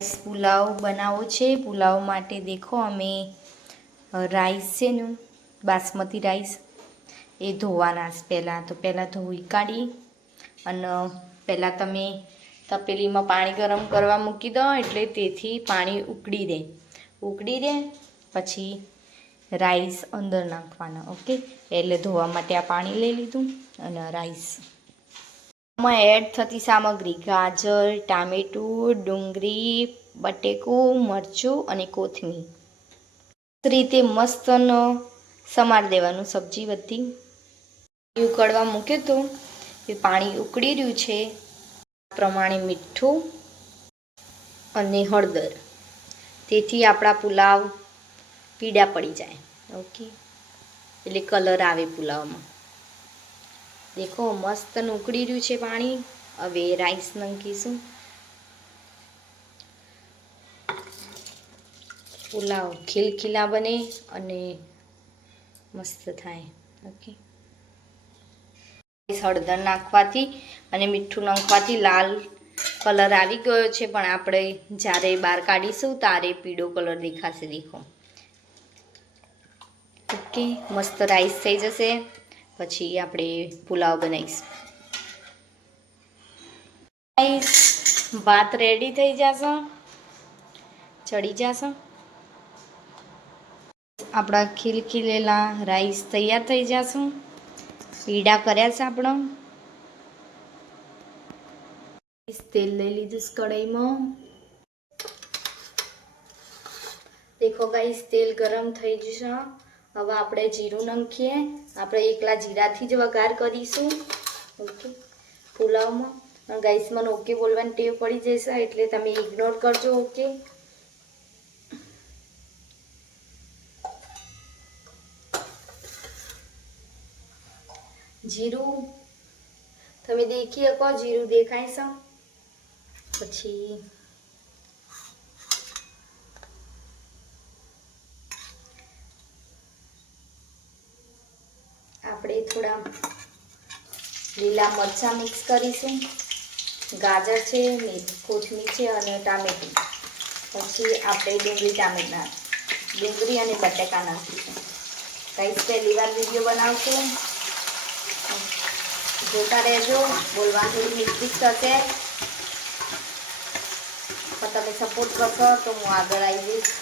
પુલાવ બનાવો છે. પુલાવ માટે દેખો અમે રાઈસ છે ને, બાસમતી રાઈસ એ ધોવાના છે પહેલાં. તો પહેલાં ધોઈ કાઢી અને પહેલાં તમે તપેલીમાં પાણી ગરમ કરવા મૂકી દો એટલે તેથી પાણી ઉકળી દે. ઉકળી દે, પછી રાઈસ અંદર નાખવાના, ઓકે? એટલે ધોવા માટે આ પાણી લઈ લીધું અને રાઈસ માં એડ થતી સામગ્રી, ગાજર, ટામેટું, ડુંગળી, બટેકું, મરચું અને કોથમીર. રીતે મસ્તનો સમાર દેવાનું સબ્જી બધી. ઉકળવા મૂક્યું હતું. એ પાણી ઉકળી રહ્યું છે. પ્રમાણે મીઠું અને હળદર. તેથી આપણા પુલાવ પીડા પડી જાય. ઓકે એટલે કલર આવે પુલાવમાં. દેખો મસ્ત ઉકળી રહ્યું છે પાણી. હવે રાઈસ નાખીશું. પુલાવ ખીલખીલા બને અને મસ્ત થાય. ઓકે હળદર નાખવાથી અને મીઠું નાખવાથી લાલ કલર આવી ગયો છે, પણ આપણે જ્યારે બહાર કાઢીશું ત્યારે પીળો કલર દેખાશે, દેખો. ઓકે મસ્ત રાઈસ થઈ જશે. પછી આપણે પુલાવ બનાવીશું. ભાત રેડી થઈ જશે. ચડી જશે. આપણા ખીલખીલેલા રાઈસ તૈયાર થઈ જશું. પીડા કર્યા છે આપણો. તેલ લઈ લીધું કઢાઈમાં. દેખો ગાઈસ, તેલ ગરમ થઈ જશે. હવે આપણે જીરું નાખીએ આપણે એકલા જીરાથી જ વઘાર કરીશું. ઓકે. પુલાવમાં. ગાઈસ, મને ઓકે બોલવાની ટેવ પડી જશે, એટલે તમે ઇગ્નોર કરજો, ઓકે? જીરું. તમે દેખી શકો, જીરું દેખાય છે. પછી આપણે લીલા મરચાં મિક્સ કરીશું. ગાજર છે કોથમીર છે અને ટામેટું. પછી આપણે ડુંગળી, ટામેટા ડુંગળી અને બટેકા નાખીશું. કઈ પહેલી વાર વીડિયો બનાવશું? જોતા રહેજો બોલવા થોડી મિસ્ટેક થશે. પણ તમે સપોર્ટ કરશો તો હું આગળ આવી જઈશ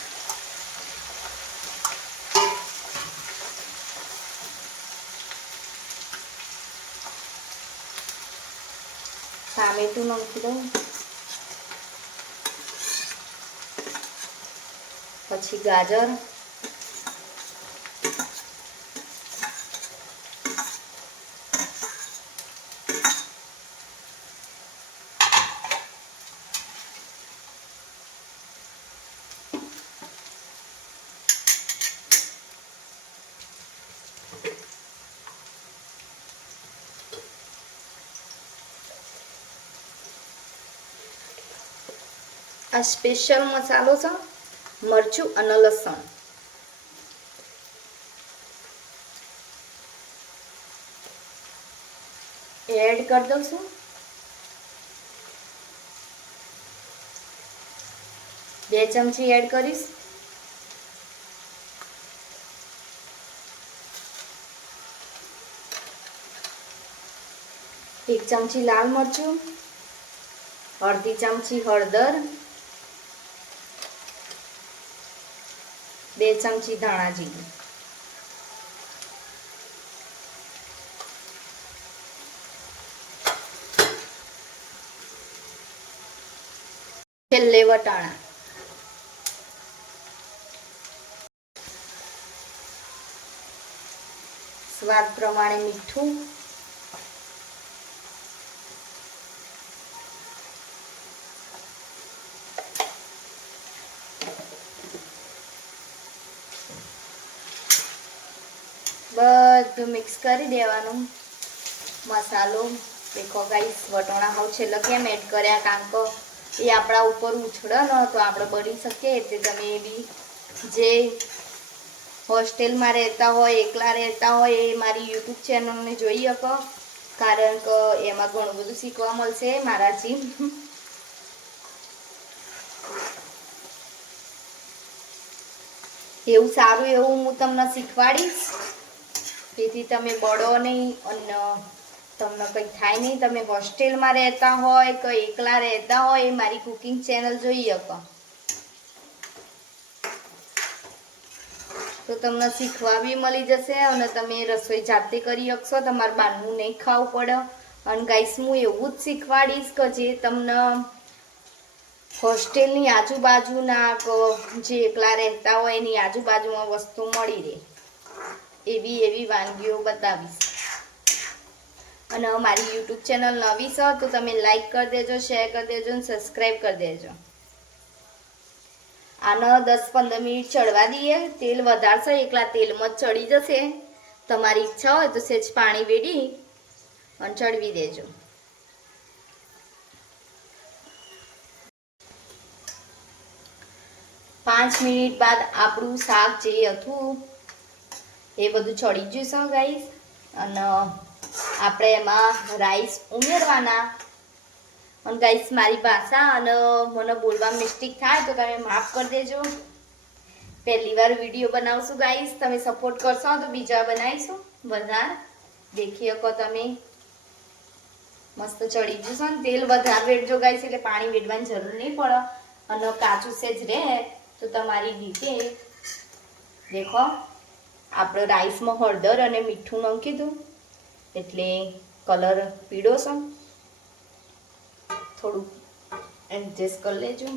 નાખી દઉં પછી ગાજર આ સ્પેશિયલ મસાલો છે? મરચું અને લસણ. એડ કરી દઉં છું. બે ચમચી એડ કરીશ. એક ચમચી લાલ મરચું, અડધી ચમચી હળદર બે ચમચી ધાણા જીરું છેલ્લે વટાણા સ્વાદ પ્રમાણે મીઠું બધું મિક્સ કરી દેવાનું. મસાલો દેખો ગાઈસ વટોણા હોવ છેલ્લે કેમ એડ કર્યા? કામ તો એ આપણા ઉપર ઉછળે ન તો આપણે બની શકીએ. તે તમે એ બી જે હોસ્ટેલમાં રહેતા હોય, એકલા રહેતા હોય, એ મારી યુટ્યુબ ચેનલને જોઈ શકો. કારણ કે એમાં ઘણું બધું શીખવા મળશે મારા જીમ એવું સારું એવું હું તમને શીખવાડીશ. તેથી તમે બળો નહીં અને તમને કંઈ થાય નહીં. તમે હોસ્ટેલમાં રહેતા હોય કે એકલા રહેતા હોય, એ મારી કુકિંગ ચેનલ જોઈ શકો. તો તમને શીખવા બી મળી જશે અને તમે રસોઈ જાતે કરી શકશો. તમારે બહારનું નહીં ખાવું પડે. અને ગાઈસ, હું એવું જ શીખવાડીશ કે જે તમને હોસ્ટેલની આજુબાજુના જે એકલા રહેતા હોય, એની આજુબાજુમાં વસ્તુ મળી રહે. એવી એવી વાનગીઓ બતાવીશ. અને મારી યુટ્યુબ ચેનલ નવી છો તો તમે લાઈક કરી દેજો, શેર કરી દેજો અને સબસ્ક્રાઈબ કરી દેજો. આને દસ પંદર મિનિટ ચડવા દઈએ. તેલ વધારશે, એકલા તેલમાં જ ચડી જશે. તમારી ઈચ્છા હોય તો સેજ પાણી વેડી અને ચડવી દેજો. પાંચ મિનિટ બાદ આપણું શાક જે હતું એ બધું ચડી જઈશું ગાઈસ અને આપણે એમાં રાઈસ ઉમેરવાના. અને ગાઈસ મારી ભાષા અને મને બોલવા મિસ્ટેક થાય તો તમે માફ કરી દેજો. પહેલી વાર વીડિયો બનાવશું ગાઈસ તમે સપોર્ટ કરશો તો બીજા બનાવીશું. વધાર દેખી શકો તમે. મસ્ત ચડી જશો ને. તેલ વધારે વેડજો ગાઈસ એટલે પાણી વેડવાની જરૂર નહીં પડે. અને કાચું સેજ રહે તો તમારી રીતે દેખો. આપણે રાઈસમાં હળદર અને મીઠું નાખી દઉં એટલે કલર પીળો છે. થોડું એડજસ્ટ કરી લેજો.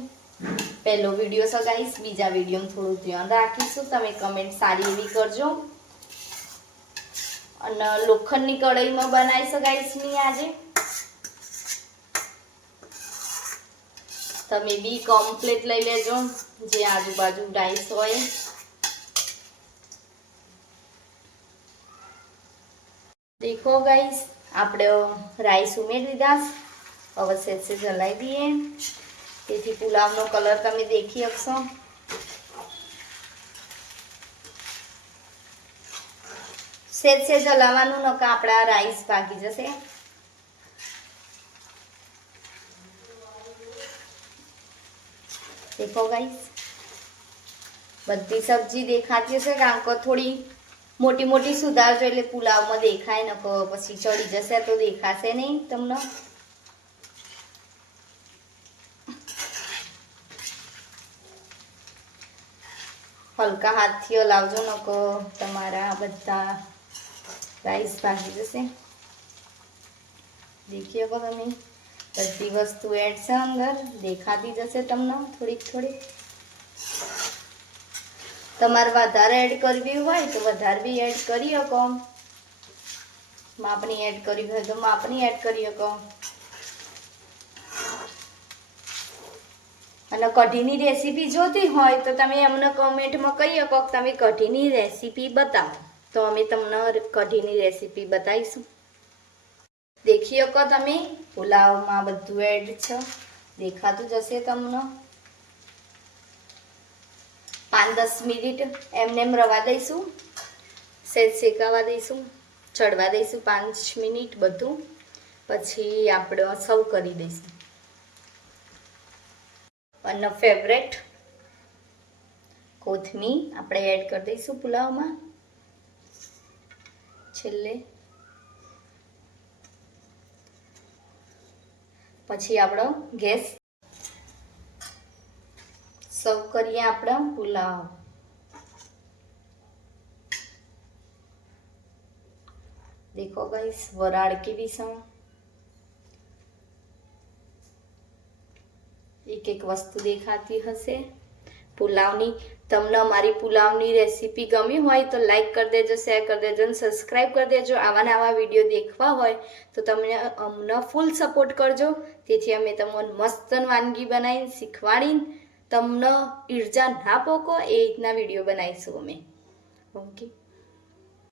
પહેલો વીડિયો છે ગાઈસ બીજા વિડીયોમાં થોડું ધ્યાન રાખીશું. તમે કમેન્ટ સારી એવી કરજો. અને લોખંડની કઢાઈમાં બનાવી ગાઈસની આજે. તમે બી કમ્પ્લીટ લઈ લેજો. જે આજુબાજુ રાઈસ હોય. દેખો ગાઈસ આપણે રાઈસ ઉમેરી દીધા હવે સેજ જલાવી દઈએ તેથી પુલાવનો કલર તમે દેખી શકશો સેજ સેજ હલાવવાનું નકા આપણા રાઈસ ભાગી જશે દેખો ગાઈસ બધી સબ્જી દેખાતી હશે કારણ કે થોડી મોટી મોટી સુધારજો એટલે પુલાવમાં દેખાય ન પછી ચડી જશે તો દેખાશે નહીં તમને? હલકા હાથથી હલાવજો ન તો તમારા બધા રાઈસ ભાગી જશે. દેખી શકો તમે? બધી વસ્તુ એડ છે અંદર. દેખાતી જશે તમને થોડીક થોડીક તમારે વધારે એડ કરવી હોય તો વધારે બી એડ કરી શકો. માપની એડ કરવી હોય તો માપની એડ કરી શકો. અને કઢીની રેસીપી જોતી હોય તો તમે અમને કોમેન્ટમાં કહી શકો કે તમે કઢીની રેસીપી બતાવો. તો અમે તમને કઢીની રેસીપી બતાવીશું. દેખી શકો તમે પુલાવમાં બધું એડ છે. દેખાતું જશે તમને. પાંચ દસ મિનિટ એમને એમ રવા દઈશું. સેજ શેકાવા દઈશું, ચડવા દઈશું પાંચ મિનિટ બધું. પછી આપણે સર્વ કરી દઈશું. અને ફેવરેટ કોથમી આપણે એડ કરી દઈશું પુલાવમાં. છેલ્લે. પછી આપણો ગેસ સર્વ કરીએ આપણે પુલાવ. દેખો ગાઈસ, વરાળ કેવી છે? એક એક વસ્તુ દેખાતી હશે. પુલાવની, તમને અમારી પુલાવની રેસીપી ગમી હોય તો લાઈક કરી દેજો, શેર કરી દેજો અને સબસ્ક્રાઈબ કરી દેજો. આવા નવા વીડિયો દેખવા હોય તો તમને અમને ફૂલ સપોર્ટ કરજો. તેથી અમે તમને મસ્ત વાનગી બનાવીને શીખવાડીને તમને ઈર્જા ના પોકો એ રીતના વીડિયો બનાવીશું અમે. ઓકે